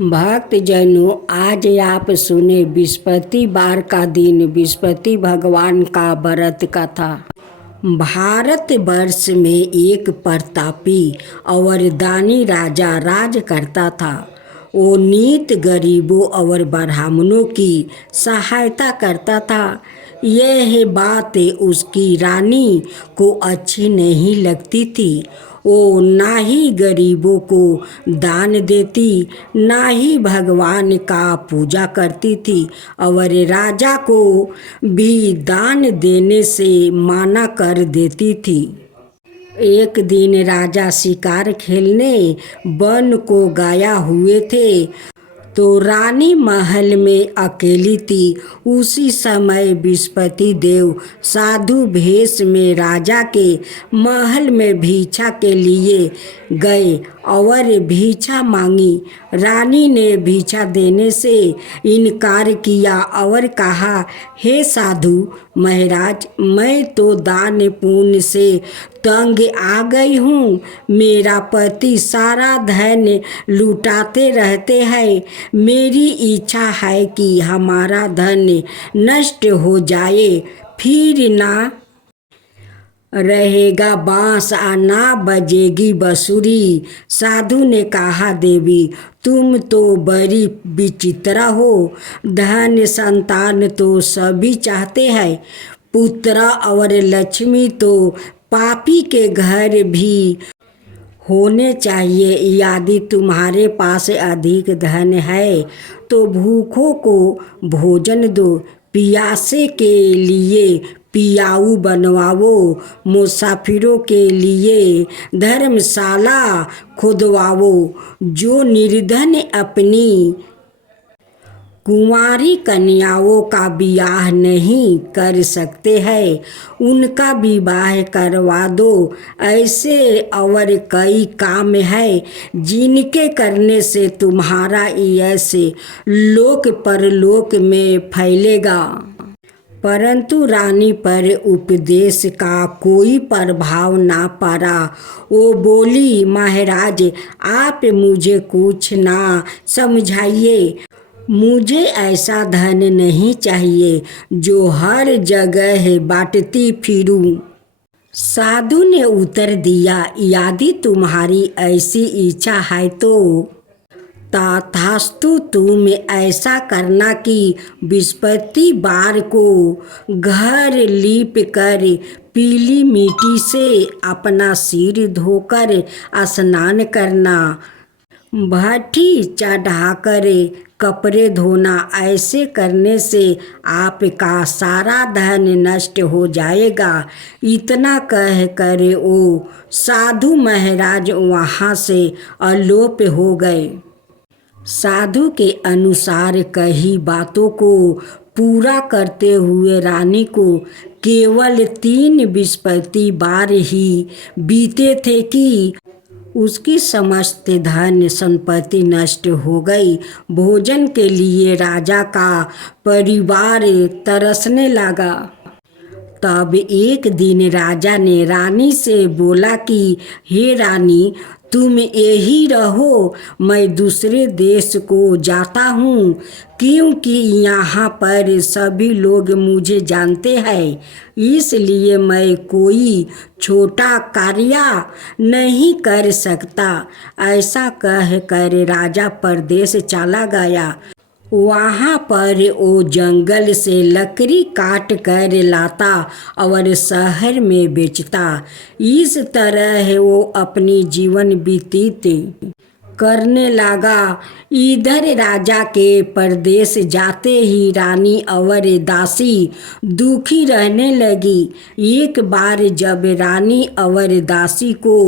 भक्तजनों, आज आप सुने बृहस्पतिवार का दिन बृहस्पति भगवान का व्रत कथा। भारत वर्ष में एक प्रतापी और दानी राजा राज करता था। वो नित गरीबों और ब्राह्मणों की सहायता करता था। यह बात उसकी रानी को अच्छी नहीं लगती थी। वो ना ही गरीबों को दान देती, ना ही भगवान का पूजा करती थी और राजा को भी दान देने से मना कर देती थी। एक दिन राजा शिकार खेलने वन को गया हुए थे, तो रानी महल में अकेली थी। उसी समय बृहस्पति देव साधु भेष में राजा के महल में भिक्षा के लिए गए और भिक्षा मांगी। रानी ने भिक्षा देने से इनकार किया और कहा, हे साधु महाराज, मैं तो दान पुण्य से तंग आ गई हूँ। मेरा पति सारा धन लुटाते रहते हैं। मेरी इच्छा है कि हमारा धन नष्ट हो जाए, फिर ना रहेगा बांस और ना बजेगी बांसुरी। साधु ने कहा, देवी तुम तो बड़ी विचित्र हो। धन संतान तो सभी चाहते हैं, पुत्र और लक्ष्मी तो पापी के घर भी होने चाहिए। यदि तुम्हारे पास अधिक धन है तो भूखों को भोजन दो, प्यासे के लिए पियाऊ बनवाओ, मुसाफिरों के लिए धर्मशाला खुदवाओ। जो निर्धन अपनी कुंवारी कन्याओं का विवाह नहीं कर सकते हैं, उनका विवाह करवा दो। ऐसे और कई काम है जिनके करने से तुम्हारा यश लोक परलोक में फैलेगा। परंतु रानी पर उपदेश का कोई प्रभाव ना पड़ा। वो बोली, महाराज आप मुझे कुछ ना समझाइए। मुझे ऐसा धन नहीं चाहिए जो हर जगह बांटती फिरूं। साधु ने उत्तर दिया, यदि तुम्हारी ऐसी इच्छा है तो तथास्तु। तुम ऐसा करना कि बृहस्पतिवार को घर लीप कर पीली मिट्टी से अपना सिर धोकर स्नान करना, भट्ठी चढ़ाकर कपड़े धोना। ऐसे करने से आपका सारा धन नष्ट हो जाएगा। इतना कह कर वो साधु महाराज वहाँ से अलोप हो गए। साधु के अनुसार कही बातों को पूरा करते हुए रानी को केवल 3 बृहस्पतिवार ही बीते थे कि उसकी समस्त धन संपत्ति नष्ट हो गई। भोजन के लिए राजा का परिवार तरसने लगा। तब एक दिन राजा ने रानी से बोला कि हे रानी, तुम यही रहो, मैं दूसरे देश को जाता हूँ, क्योंकि यहाँ पर सभी लोग मुझे जानते हैं। इसलिए मैं कोई छोटा कार्य नहीं कर सकता। ऐसा कह कर राजा परदेश चला गया। वहाँ पर वो जंगल से लकड़ी काट कर लाता और शहर में बेचता। इस तरह वो अपनी जीवन व्यतीत करने लगा। इधर राजा के परदेश जाते ही रानी और दासी दुखी रहने लगी। एक बार जब रानी और दासी को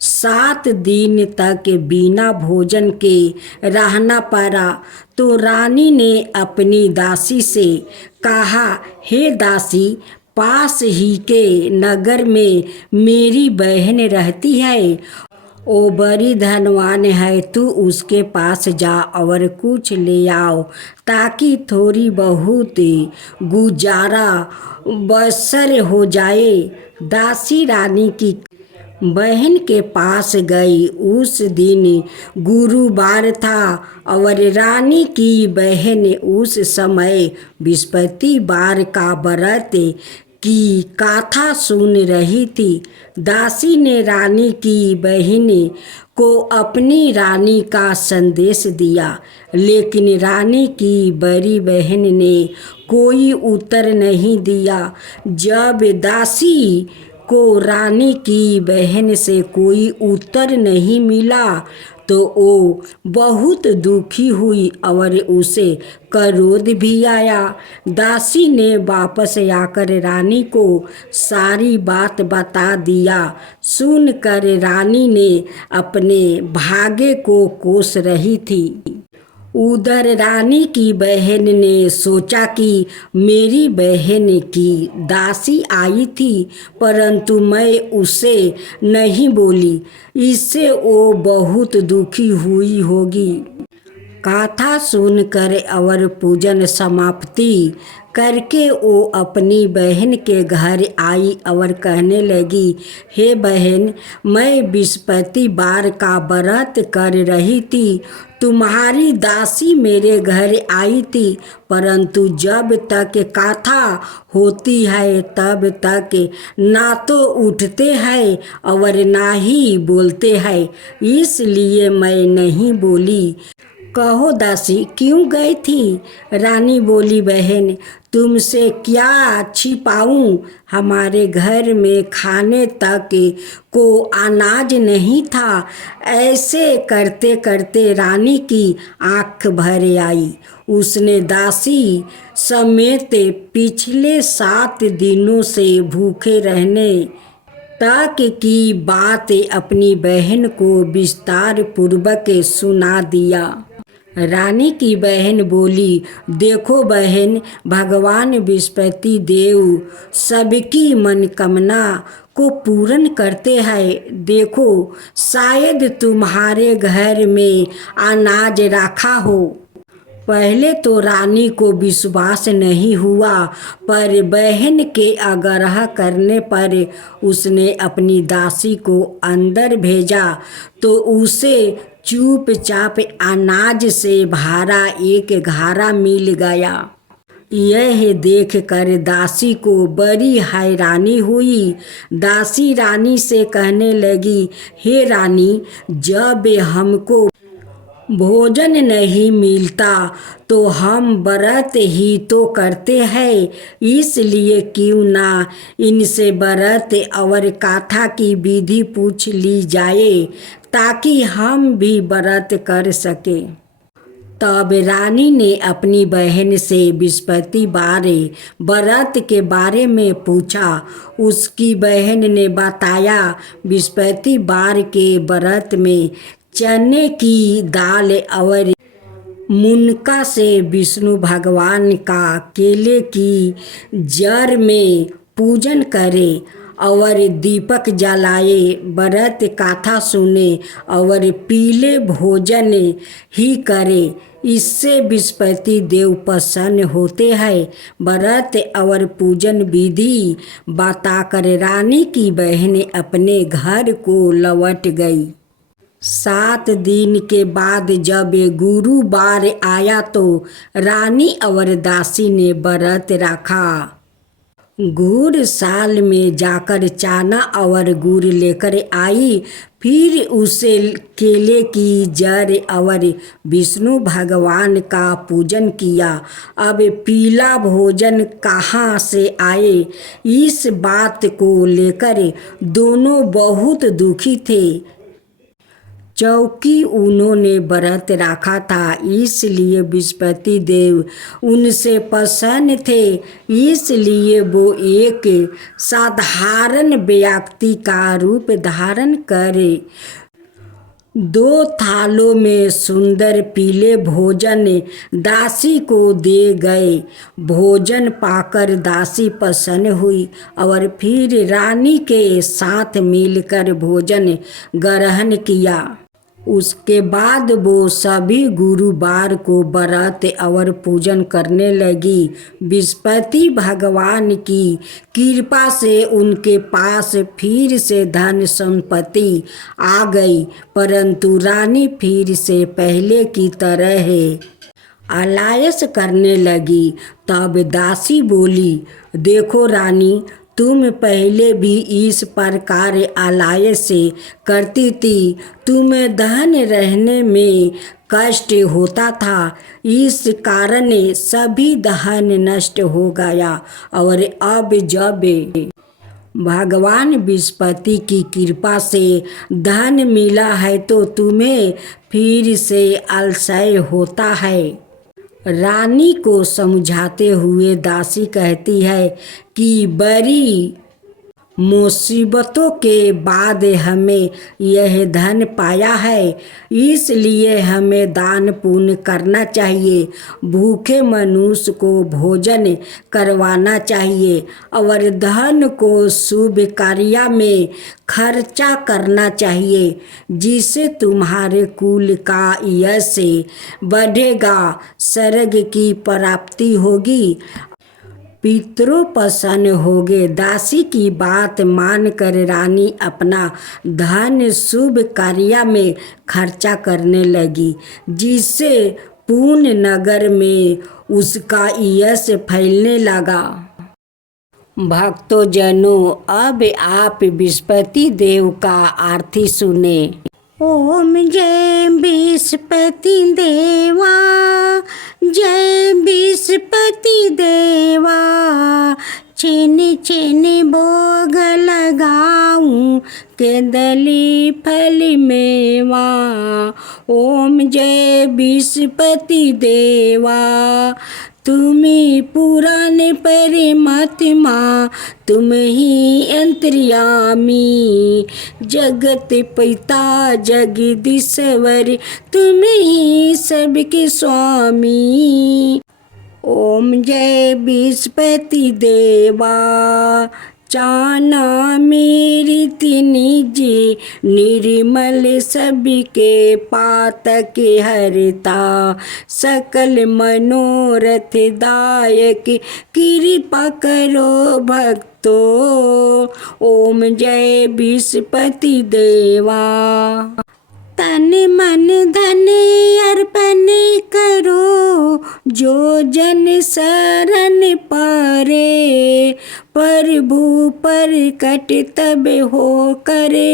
7 दिन तक बिना भोजन के रहना पड़ा, तो रानी ने अपनी दासी से कहा, हे दासी, पास ही के नगर में मेरी बहन रहती है। वो बड़ी धनवान है। तू उसके पास जा और कुछ ले आओ, ताकि थोड़ी बहुत गुजारा बसर हो जाए। दासी रानी की बहन के पास गई। उस दिन गुरुवार था और रानी की बहन उस समय बृहस्पतिवार का व्रत की कथा सुन रही थी। दासी ने रानी की बहन को अपनी रानी का संदेश दिया, लेकिन रानी की बड़ी बहन ने कोई उत्तर नहीं दिया। जब दासी को रानी की बहन से कोई उत्तर नहीं मिला तो वो बहुत दुखी हुई और उसे क्रोध भी आया। दासी ने वापस आकर रानी को सारी बात बता दिया। सुनकर रानी ने अपने भाग्य को कोस रही थी। उधर रानी की बहन ने सोचा कि मेरी बहन की दासी आई थी, परंतु मैं उसे नहीं बोली, इससे वो बहुत दुखी हुई होगी। कथा सुनकर और पूजन समाप्ति करके वो अपनी बहन के घर आई और कहने लगी, हे बहन, मैं बृहस्पतिवार का व्रत कर रही थी। तुम्हारी दासी मेरे घर आई थी, परंतु जब तक कथा होती है तब तक ना तो उठते हैं और ना ही बोलते हैं, इसलिए मैं नहीं बोली। कहो दासी, क्यों गई थी? रानी बोली, बहन, तुमसे क्या छिपाऊं? हमारे घर में खाने तक को अनाज नहीं था। ऐसे करते करते रानी की आंख भर आई। उसने दासी समेत पिछले 7 दिनों से भूखे रहने तक की बात अपनी बहन को विस्तार पूर्वक सुना दिया। रानी की बहन बोली, देखो बहन, भगवान बृहस्पति देव सबकी मनोकामना को पूर्ण करते हैं। देखो, शायद तुम्हारे घर में अनाज रखा हो। पहले तो रानी को विश्वास नहीं हुआ, पर बहन के आग्रह करने पर उसने अपनी दासी को अंदर भेजा तो उसे चुपचाप अनाज से भरा एक घड़ा मिल गया। यह देखकर दासी को बड़ी हैरानी हुई। दासी रानी से कहने लगी, हे रानी, जब हमको भोजन नहीं मिलता तो हम व्रत ही तो करते हैं, इसलिए क्यों ना इनसे व्रत और कथा की विधि पूछ ली जाए ताकि हम भी व्रत कर सके। तब रानी ने अपनी बहन से बृहस्पतिवार व्रत के बारे में पूछा। उसकी बहन ने बताया, बृहस्पतिवार के व्रत में चने की दाल और मुनका से विष्णु भगवान का केले की जड़ में पूजन करे और दीपक जलाए, व्रत कथा सुने और पीले भोजन ही करे। इससे बृहस्पति देव प्रसन्न होते हैं। व्रत और पूजन विधि बताकर रानी की बहन अपने घर को लौट गई। 7 दिन के बाद जब गुरुवार आया तो रानी और दासी ने व्रत रखा। गुड़ साल में जाकर चाना और गुड़ लेकर आई, फिर उसे केले की जड़ और विष्णु भगवान का पूजन किया। अब पीला भोजन कहाँ से आए, इस बात को लेकर दोनों बहुत दुखी थे। चूँकि उन्होंने व्रत रखा था, इसलिए बृहस्पति देव उनसे प्रसन्न थे, इसलिए वो एक साधारण व्यक्ति का रूप धारण करे 2 थालों में सुंदर पीले भोजन दासी को दे गए। भोजन पाकर दासी प्रसन्न हुई और फिर रानी के साथ मिलकर भोजन ग्रहण किया। उसके बाद वो सभी गुरुवार को व्रत और पूजन करने लगी। बृहस्पति भगवान की कृपा से उनके पास फिर से धन संपत्ति आ गई, परंतु रानी फिर से पहले की तरह आलस्य करने लगी। तब दासी बोली, देखो रानी, तुम पहले भी इस प्रकार आलस्य करती थी। तुम्हें धन रहने में कष्ट होता था, इस कारण सभी धन नष्ट हो गया। और अब जब भगवान बृहस्पति की कृपा से धन मिला है तो तुम्हें फिर से आलस्य होता है। रानी को समझाते हुए दासी कहती है कि बड़ी मुसीबतों के बाद हमें यह धन पाया है, इसलिए हमें दान पुण्य करना चाहिए, भूखे मनुष्य को भोजन करवाना चाहिए और धन को शुभ कार्य में खर्चा करना चाहिए, जिससे तुम्हारे कुल का यश बढ़ेगा, स्वर्ग की प्राप्ति होगी, पितरों प्रसन्न होंगे। दासी की बात मानकर रानी अपना धन शुभ कार्य में खर्चा करने लगी, जिससे पूर्ण नगर में उसका यश फैलने लगा। भक्तों जनों, अब आप बृहस्पति देव का आरती सुने। ओम जय बृहस्पति देवा, जय बृहस्पति देवा, छिन छिन भोग लगाऊं केदली फल मेवा। ओम जय बृहस्पति देवा, तुम्ही पुराण परमात्मा, तुम ही अंतर्यामी, जगत पिता जगदीश्वर, तुम ही सबके स्वामी। ओम जय बृहस्पति देवा, चाना मेरी निजी निर्मल सबके पातक हरता, सकल मनोरथ दायक कृपा करो भक्तो। ओम जय बृहस्पति देवा, तन मन धन अर्पण करो, जो जन शरण पारे, प्रभु प्रकट तब हो करे,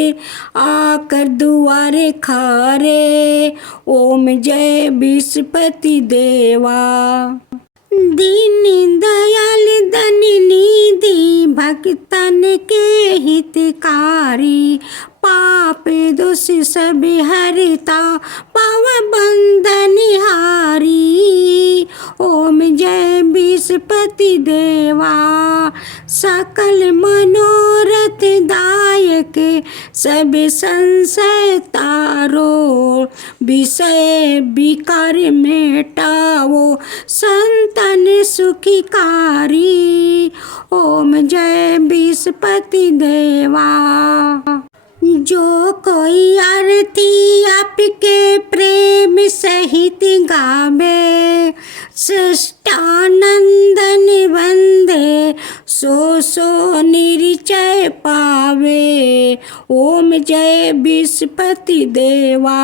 आकर दुआरे खारे। ओम जय बृहस्पति देवा, दीन दयाल धन निधि, भक्तन के हितकारी, पाप दोष सब हरता, पाव बंधन हारी। ओम जय बृहस्पति देवा, सकल मनोरथ दायक, सब संशय तारो, विषय विकार मेटाओ, संतन सुखिकारी। ओम जय बृहस्पति देवा, जो कोई आरती आपके प्रेम सहित गावे, सृष्टानंदन वंदे, सो सो निश्चय पावे। ओम जय बृहस्पति देवा।